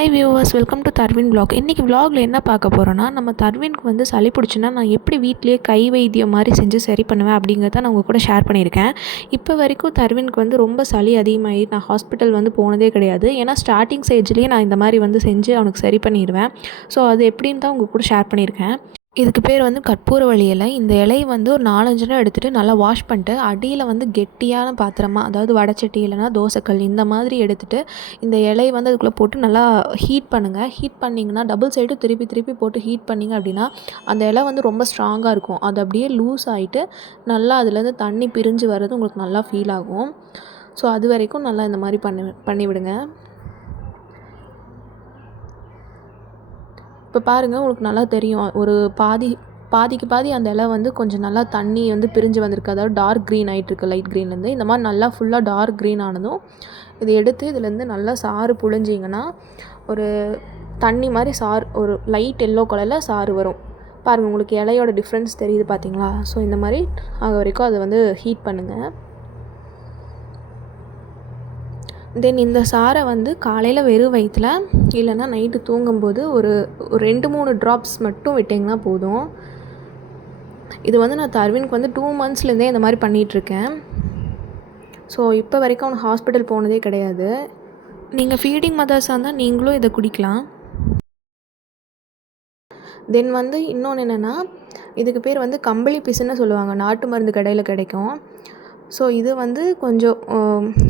Hi viewers, welcome to தர்வின் vlog. இன்றைக்கி vlogல என்ன பார்க்க போகிறோன்னா, நம்ம தர்வினுக்கு வந்து சளி பிடிச்சுன்னா நான் எப்படி வீட்டிலேயே கை வைத்தியம் மாதிரி செஞ்சு சரி பண்ணுவேன் அப்படிங்கிறத நான் உங்கள் கூட ஷேர் பண்ணியிருக்கேன். இப்போ வரைக்கும் தர்வினுக்கு வந்து ரொம்ப சளி அதிகமாகி நான் ஹாஸ்பிட்டல் வந்து போனதே கிடையாது. ஏன்னா ஸ்டார்டிங் ஸ்டேஜ்லேயே நான் இந்த மாதிரி வந்து செஞ்சு அவனுக்கு சரி பண்ணிடுவேன். ஸோ அது எப்படின்னு தான் உங்கள் கூட ஷேர் பண்ணியிருக்கேன். இதுக்கு பேர் வந்து கற்பூரவள்ளி இலை. இந்த இலையை வந்து ஒரு 4-5 நாள் எடுத்துகிட்டு நல்லா வாஷ் பண்ணிட்டு அடியில் வந்து கெட்டியான பாத்திரமாக, அதாவது வடைச்சட்டி இல்லைனா தோசைக்கல் இந்த மாதிரி எடுத்துகிட்டு இந்த இலையை வந்து அதுக்குள்ளே போட்டு நல்லா ஹீட் பண்ணுங்கள். ஹீட் பண்ணிங்கன்னா டபுள் சைடும் திருப்பி திருப்பி போட்டு ஹீட் பண்ணிங்க அப்படின்னா அந்த இலை வந்து ரொம்ப ஸ்ட்ராங்காக இருக்கும். அது அப்படியே லூஸ் ஆகிட்டு நல்லா அதுலேருந்து தண்ணி பிரிஞ்சு வர்றது உங்களுக்கு நல்லா ஃபீல் ஆகும். ஸோ அது வரைக்கும் நல்லா இந்த மாதிரி பண்ணிவிடுங்க. இப்போ பாருங்கள், உங்களுக்கு நல்லா தெரியும். ஒரு பாதிக்கு பாதி அந்த இலை வந்து கொஞ்சம் நல்லா தண்ணி வந்து பிரிஞ்சு வந்திருக்கு. அதாவது டார்க் க்ரீன் ஆகிட்டுருக்கு, லைட் க்ரீன்லேருந்து இந்த மாதிரி நல்லா ஃபுல்லாக டார்க் க்ரீன் ஆனதும் இதை எடுத்து இதுலேருந்து நல்லா சாறு புழிஞ்சிங்கன்னா ஒரு தண்ணி மாதிரி சாறு, ஒரு லைட் எல்லோ கலரில் சாறு வரும். பாருங்கள், உங்களுக்கு இலையோட டிஃப்ரென்ஸ் தெரியுது பார்த்தீங்களா? ஸோ இந்த மாதிரி ஆக வரைக்கும் அதை வந்து ஹீட் பண்ணுங்கள். தென் இந்த சாறை வந்து காலையில் வெறும் வயிற்றில் இல்லைன்னா நைட்டு தூங்கும்போது ஒரு 2-3 ட்ராப்ஸ் மட்டும் விட்டிங்கன்னா போதும். இது வந்து நான் தர்வினுக்கு வந்து 2 monthsலேருந்தே இந்த மாதிரி பண்ணிகிட்ருக்கேன். ஸோ இப்போ வரைக்கும் அவனுக்கு ஹாஸ்பிட்டல் போனதே கிடையாது. நீங்கள் ஃபீடிங் மதர்ஸாக இருந்தால் நீங்களும் இதை குடிக்கலாம். தென் வந்து இன்னொன்று என்னென்னா, இதுக்கு பேர் வந்து கம்பளி பிசுன்னு சொல்லுவாங்க. நாட்டு மருந்து கடையில் கிடைக்கும். ஸோ இது வந்து கொஞ்சம்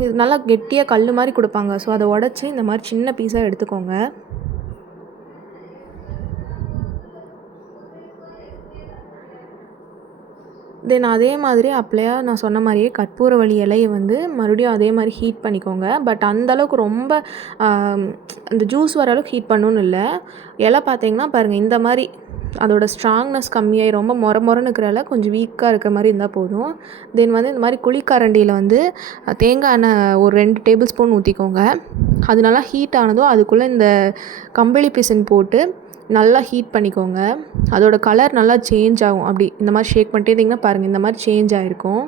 இது நல்லா கெட்டியாக கல் மாதிரி கொடுப்பாங்க. ஸோ அதை உடச்சி இந்த மாதிரி சின்ன பீஸாக எடுத்துக்கோங்க. தென் அதே மாதிரி அப்படியே நான் சொன்ன மாதிரியே கற்பூரவள்ளி இலையை வந்து மறுபடியும் அதே மாதிரி ஹீட் பண்ணிக்கோங்க. பட் அந்தளவுக்கு ரொம்ப அந்த ஜூஸ் வர அளவுக்கு ஹீட் பண்ணணுன்னு இல்லை. இலை பார்த்தீங்கன்னா பாருங்கள், இந்த மாதிரி அதோட ஸ்ட்ராங்னஸ் கம்மியாகி ரொம்ப மொரன்னு இருக்கிற கொஞ்சம் வீக்காக இருக்கிற மாதிரி இருந்தால் போதும். தென் வந்து இந்த மாதிரி குழிக்கரண்டியில் வந்து தேங்காய் எண்ணெய் ஒரு 2 டேபிள் ஸ்பூன் ஊற்றிக்கோங்க. அது நல்லா ஹீட் ஆனதும் அதுக்குள்ளே இந்த கம்பளி பிசின் போட்டு நல்லா ஹீட் பண்ணிக்கோங்க. அதோட கலர் நல்லா சேஞ்ச் ஆகும். அப்படி இந்த மாதிரி ஷேக் பண்ணிட்டே இருந்தீங்கன்னா பாருங்கள், இந்த மாதிரி சேஞ்ச் ஆகிருக்கும்.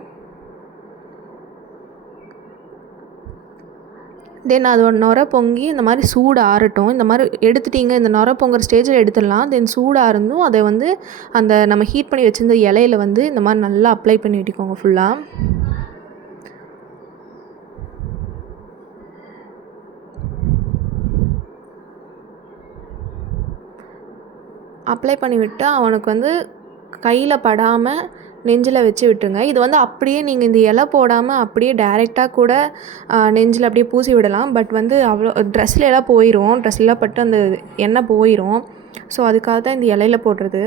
தென் அதோட நுரை பொங்கி இந்த மாதிரி சூடு ஆறட்டும். இந்த மாதிரி எடுத்துட்டிங்க, இந்த நுரை பொங்குற ஸ்டேஜில் எடுத்துடலாம். தென் சூடாக இருந்தும் அதை வந்து அந்த நம்ம ஹீட் பண்ணி வச்சுருந்த இலையில வந்து இந்த மாதிரி நல்லா அப்ளை பண்ணி விட்டுக்கோங்க ஃபுல்லாக. அப்ளை பண்ணிவிட்டு அவனுக்கு வந்து கையில் படாமல் நெஞ்சில் வச்சு விட்டுருங்க. இது வந்து அப்படியே நீங்கள் இந்த இலை போடாமல் அப்படியே டைரெக்டாக கூட நெஞ்சில் அப்படியே பூசி விடலாம். பட் வந்து அவ்வளோ ட்ரெஸ்ஸில் எல்லாம் போயிடும், ட்ரெஸ்லாம் பட்டு அந்த எண்ணெய் போயிடும். ஸோ அதுக்காக தான் இந்த இலையில போடுறது.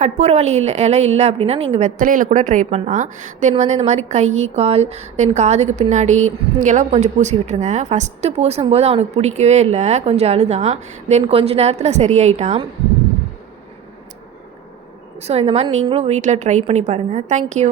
கற்பூரவள்ளி இலை இல்லை அப்படின்னா நீங்கள் வெத்தலையில் கூட ட்ரை பண்ணலாம். தென் வந்து இந்த மாதிரி கை, கால், தென் காதுக்கு பின்னாடி இங்கெல்லாம் கொஞ்சம் பூசி விட்டுருங்க. ஃபஸ்ட்டு பூசும்போது அவனுக்கு பிடிக்கவே இல்லை, கொஞ்சம் அழுதான். தென் கொஞ்ச நேரத்தில் சரியாயிட்டான். ஸோ இந்த மாதிரி நீங்களும் வீட்டில் ட்ரை பண்ணி பாருங்கள். தேங்க்யூ.